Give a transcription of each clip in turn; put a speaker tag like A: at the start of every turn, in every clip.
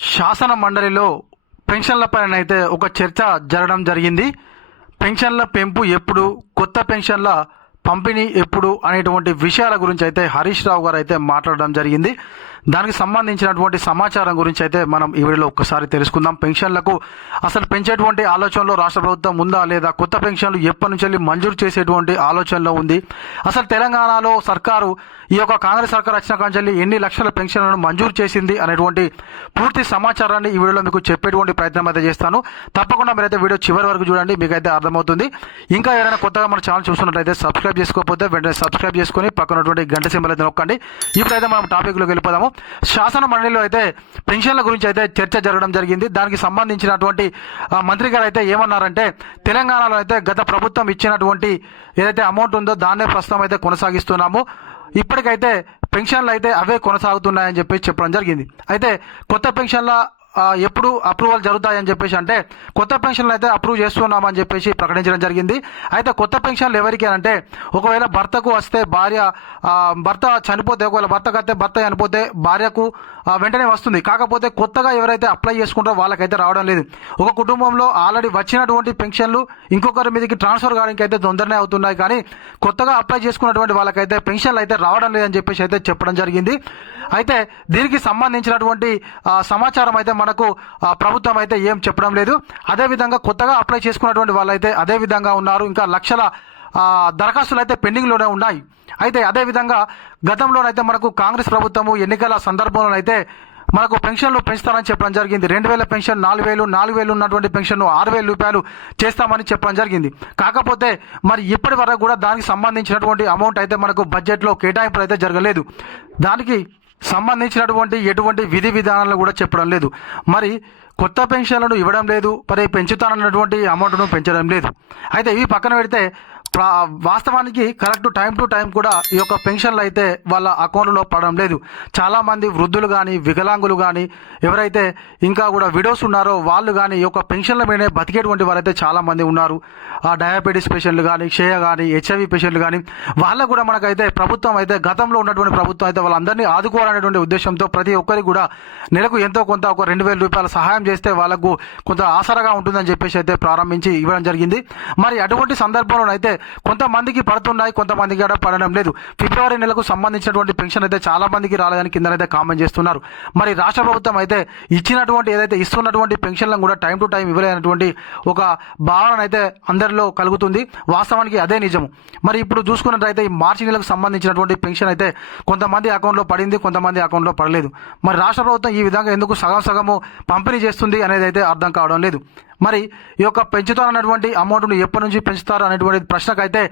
A: శాసన మండలిలో పెన్షన్ల పైన అయితే ఒక చర్చ జరగడం జరిగింది. పెన్షన్ల పెంపు ఎప్పుడు కొత్త పెన్షన్ల పంపిణీ ఎప్పుడు అనేటువంటి విషయాల గురించి అయితే హరీష్ రావు గారు అయితే మాట్లాడడం జరిగింది. దానికి సంబంధించినటువంటి సమాచారం గురించి అయితే మనం ఈ వీడియోలో ఒక్కసారి తెలుసుకుందాం. పెన్షన్లకు అసలు పెంచేటువంటి ఆలోచనలో రాష్ట్ర ప్రభుత్వం ఉందా లేదా కొత్త పెన్షన్లు ఎప్పటి నుంచి వెళ్ళి మంజూరు చేసేటువంటి ఆలోచనలో ఉంది? అసలు తెలంగాణలో సర్కారు ఈ యొక్క కాంగ్రెస్ సర్కార్ వచ్చిన కాంచెల్లి ఎన్ని లక్షల పెన్షన్లను మంజూరు చేసింది అనేటువంటి పూర్తి సమాచారాన్ని ఈ వీడియోలో మీకు చెప్పేటువంటి ప్రయత్నం అయితే చేస్తాను. తప్పకుండా మీరైతే వీడియో చివరి వరకు చూడండి మీకైతే అర్థమవుతుంది. ఇంకా ఎవరైనా కొత్తగా మన ఛానల్ చూస్తున్నట్లయితే సబ్స్క్రైబ్ చేసుకోకపోతే వెంటనే సబ్స్క్రైబ్ చేసుకొని పక్కనటువంటి గంట సింబల్ అయితే నొక్కండి. ఇప్పుడైతే మనం టాపిక్లోకి వెళ్ళిపోదాము. శాసన మండలిలో అయితే పెన్షన్ల గురించి అయితే చర్చ జరగడం జరిగింది. దానికి సంబంధించినటువంటి మంత్రిగారు మంత్రి గారు అయితే ఏమన్నారంటే తెలంగాణలో అయితే గత ప్రభుత్వం ఇచ్చినటువంటి ఏదైతే అమౌంట్ ఉందో దాన్నే ప్రస్తుతం అయితే కొనసాగిస్తున్నాము. ఇప్పటికైతే పెన్షన్లు అయితే అవే కొనసాగుతున్నాయని చెప్పి చెప్పడం జరిగింది. అయితే కొత్త పెన్షన్ల ఎప్పుడు అప్రూవల్ జరుగుతాయని చెప్పేసి అంటే కొత్త పెన్షన్లు అయితే అప్రూవ్ చేస్తున్నామని చెప్పేసి ప్రకటించడం జరిగింది. అయితే కొత్త పెన్షన్లు ఎవరికి అంటే ఒకవేళ భర్తకు వస్తే భార్య భర్త చనిపోతే ఒకవేళ భర్తకు అయితే భర్త చనిపోతే భార్యకు వెంటనే వస్తుంది. కాకపోతే కొత్తగా ఎవరైతే అప్లై చేసుకుంటారో వాళ్ళకైతే రావడం లేదు. ఒక కుటుంబంలో ఆల్రెడీ వచ్చినటువంటి పెన్షన్లు ఇంకొకరి మీదకి ట్రాన్స్ఫర్ కావడానికి అయితే తొందరనే అవుతున్నాయి. కానీ కొత్తగా అప్లై చేసుకున్నటువంటి వాళ్ళకైతే పెన్షన్లు అయితే రావడం లేదని చెప్పేసి అయితే చెప్పడం జరిగింది. అయితే దీనికి సంబంధించినటువంటి సమాచారం అయితే మనకు ప్రభుత్వం అయితే ఏం చెప్పడం లేదు. అదేవిధంగా కొత్తగా అప్లై చేసుకున్నటువంటి వాళ్ళైతే అదే విధంగా ఉన్నారు. ఇంకా లక్షల దరఖాస్తులు అయితే పెండింగ్లోనే ఉన్నాయి. అయితే అదేవిధంగా గతంలోనైతే మనకు కాంగ్రెస్ ప్రభుత్వము ఎన్నికల సందర్భంలోనైతే మనకు పెన్షన్లు పెంచుతారని చెప్పడం జరిగింది. రెండు వేల పెన్షన్ నాలుగు వేలు నాలుగు వేలు ఉన్నటువంటి పెన్షన్ ఆరు వేల రూపాయలు చేస్తామని చెప్పడం జరిగింది. కాకపోతే మరి ఇప్పటి వరకు కూడా దానికి సంబంధించినటువంటి అమౌంట్ అయితే మనకు బడ్జెట్లో కేటాయింపులు అయితే జరగలేదు. దానికి సంబంధించినటువంటి ఎటువంటి విధి విధానాలు కూడా చెప్పడం లేదు. మరి కొత్త పెన్షన్లను ఇవ్వడం లేదు. మరి పెంచుతానన్నటువంటి అమౌంట్ను పెంచడం లేదు. అయితే ఇవి పక్కన పెడితే వాస్తవానికి కరెక్ట్ టైం టు టైం కూడా ఈ యొక్క పెన్షన్లు అయితే వాళ్ళ అకౌంట్లో పడడం లేదు. చాలామంది వృద్ధులు కానీ వికలాంగులు కానీ ఎవరైతే ఇంకా కూడా విడోస్ ఉన్నారో వాళ్ళు కానీ ఈ యొక్క పెన్షన్ల మీదనే బతికేటువంటి వారైతే చాలామంది ఉన్నారు. ఆ డయాబెటీస్ పేషెంట్లు కానీ క్షయ కానీ హెచ్ఐవి పేషెంట్లు కానీ వాళ్ళకు కూడా మనకైతే ప్రభుత్వం అయితే గతంలో ఉన్నటువంటి ప్రభుత్వం అయితే వాళ్ళందరినీ ఆదుకోవాలనేటువంటి ఉద్దేశంతో ప్రతి ఒక్కరికి కూడా నెలకు ఎంతో కొంత ఒక రెండు వేల రూపాయల సహాయం చేస్తే వాళ్ళకు కొంత ఆసరాగా ఉంటుందని చెప్పేసి అయితే ప్రారంభించి ఇవ్వడం జరిగింది. మరి అటువంటి సందర్భంలోనైతే కొంతమందికి పడుతున్నాయి కొంతమందికి కూడా పడడం లేదు. ఫిబ్రవరి నెలకు సంబంధించినటువంటి పెన్షన్ అయితే చాలా మందికి రాలేదని కిందనైతే కామెంట్ చేస్తున్నారు. మరి రాష్ట్ర ప్రభుత్వం అయితే ఇచ్చినటువంటి ఏదైతే ఇస్తున్నటువంటి పెన్షన్లను కూడా టైం టు టైం ఇవ్వలేనటువంటి ఒక భావన అయితే అందరిలో కలుగుతుంది. వాస్తవానికి అదే నిజము. మరి ఇప్పుడు చూసుకున్నట్లయితే ఈ మార్చి నెలకు సంబంధించినటువంటి పెన్షన్ అయితే కొంతమంది అకౌంట్లో పడింది కొంతమంది అకౌంట్లో పడలేదు. మరి రాష్ట్ర ప్రభుత్వం ఈ విధంగా ఎందుకు సగం సగము పంపిణీ చేస్తుంది అనేది అయితే అర్థం కావడం లేదు. మరి ఈ యొక్క పెంచుతారన్నటువంటి అమౌంట్ను ఎప్పటి నుంచి పెంచుతారు అనేటువంటి ప్రశ్నకైతే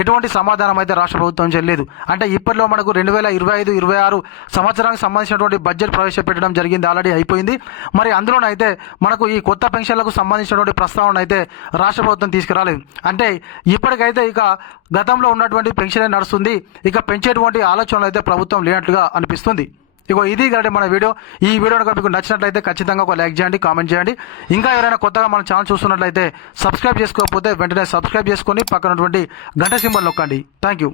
A: ఎటువంటి సమాధానం అయితే రాష్ట్ర ప్రభుత్వం చెల్లలేదు అంటే ఇప్పటిలో మనకు రెండు వేల ఇరవై ఐదు ఇరవై ఆరు సంవత్సరానికి సంబంధించినటువంటి బడ్జెట్ ప్రవేశపెట్టడం జరిగింది ఆల్రెడీ అయిపోయింది. మరి అందులోనైతే మనకు ఈ కొత్త పెన్షన్లకు సంబంధించినటువంటి ప్రస్తావన అయితే రాష్ట్ర ప్రభుత్వం తీసుకురాలేదు. అంటే ఇప్పటికైతే ఇక గతంలో ఉన్నటువంటి పెన్షనే నడుస్తుంది. ఇక పెంచేటువంటి ఆలోచనలు అయితే ప్రభుత్వం లేనట్లుగా అనిపిస్తుంది. ఇగో ఇది కాబట్టి మన వీడియో. ఈ వీడియో కనుక మీకు నచ్చినట్లయితే ఖచ్చితంగా ఒక లైక్ చేయండి కామెంట్ చేయండి. ఇంకా ఎవరైనా కొత్తగా మన ఛానల్ చూస్తున్నట్లయితే సబ్స్క్రైబ్ చేసుకోకపోతే వెంటనే సబ్స్క్రైబ్ చేసుకొని పక్కనటువంటి గంట సింబల్ నొక్కండి. Thank you